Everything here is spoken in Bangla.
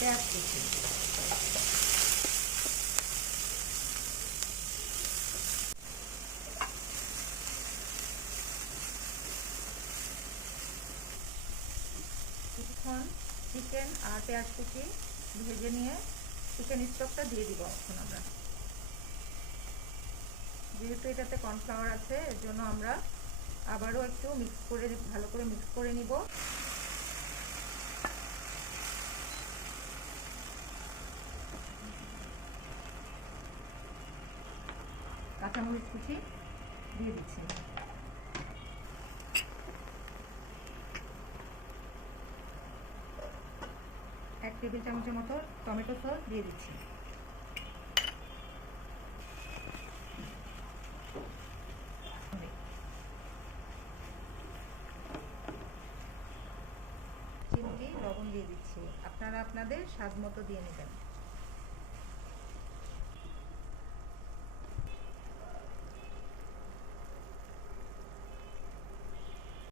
পেঁয়াজ কুচি, কিছুক্ষণ চিকেন আর পেঁয়াজ কুচি ভেজে নিয়ে চিকেন স্টকটা দিয়ে দিব এখন আমরা। যেহেতু এটাতে কর্নফ্লাওয়ার আছে এর জন্য আমরা আবারও একটু মিক্স করে ভালো করে মিক্স করে নিব। কাঁচামরিচ কুচি দিয়ে দিচ্ছি, এক টেবিল চামচের মতো টমেটো সস দিয়ে দিচ্ছি। চিমটি লবণ দিয়ে দিচ্ছি, আপনারা আপনাদের স্বাদ মতো দিয়ে নেবেন।